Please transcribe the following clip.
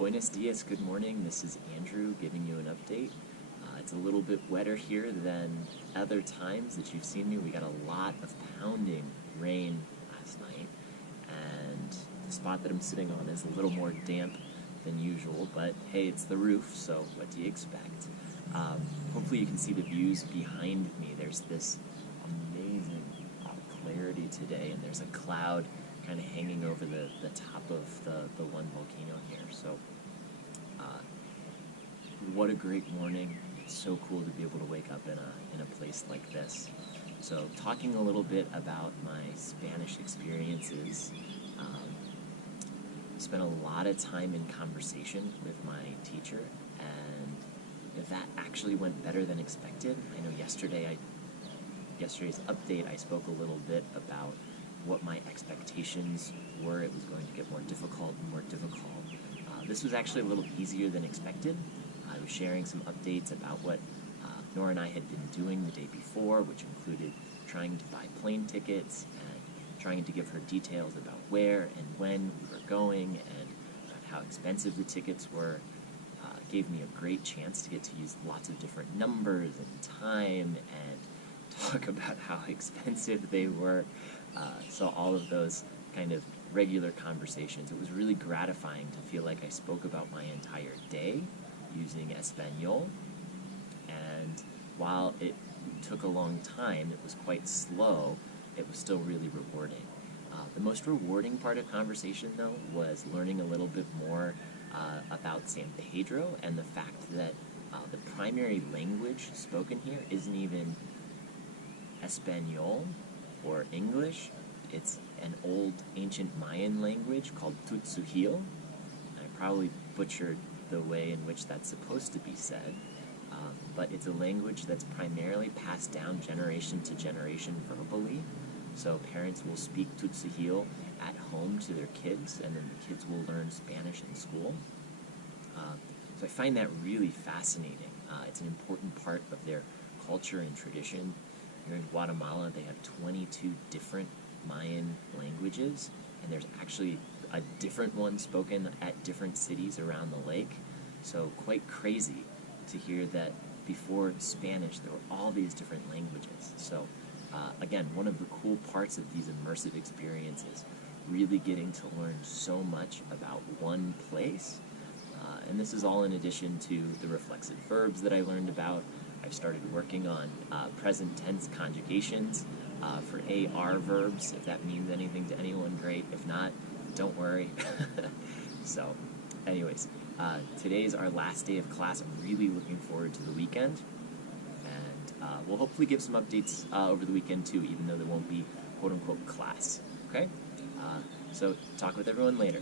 Buenos dias, good morning. This is Andrew giving you an update. It's a little bit wetter here than other times that you've seen me. We got a lot of pounding rain last night, and the spot that I'm sitting on is a little more damp than usual, but hey, it's the roof, so what do you expect? Hopefully you can see the views behind me. There's this amazing clarity today, and there's a cloud kind of hanging over the top of the one volcano here. So what a great morning. It's so cool to be able to wake up in a place like this. So talking a little bit about my Spanish experiences, spent a lot of time in conversation with my teacher, and that actually went better than expected. I know yesterday's update I spoke a little bit about what my expectations were. It was going to get more difficult and more difficult. This was actually a little easier than expected. I was sharing some updates about what Nora and I had been doing the day before, which included trying to buy plane tickets and trying to give her details about where and when we were going and about how expensive the tickets were. Gave me a great chance to get to use lots of different numbers and time and talk about how expensive they were. So all of those kind of regular conversations. It was really gratifying to feel like I spoke about my entire day using Espanol, and while it took a long time, it was quite slow, it was still really rewarding. The most rewarding part of conversation, though, was learning a little bit more about San Pedro and the fact that the primary language spoken here isn't even Espanol or English. It's an old ancient Mayan language called Tzutujil. I probably butchered the way in which that's supposed to be said, but it's a language that's primarily passed down generation to generation verbally. So parents will speak Tzutujil at home to their kids, and then the kids will learn Spanish in school. So I find that really fascinating. It's an important part of their culture and tradition. Here in Guatemala, they have 22 different Mayan languages, and there's actually a different one spoken at different cities around the lake. So quite crazy to hear that before Spanish there were all these different languages. So again, one of the cool parts of these immersive experiences, really getting to learn so much about one place. And this is all in addition to the reflexive verbs that I learned about. I've started working on present tense conjugations for AR verbs. If that means anything to anyone, great. If not, don't worry. So, anyways, today's our last day of class. I'm really looking forward to the weekend. And we'll hopefully give some updates over the weekend too, even though there won't be quote-unquote class. Okay? So, talk with everyone later.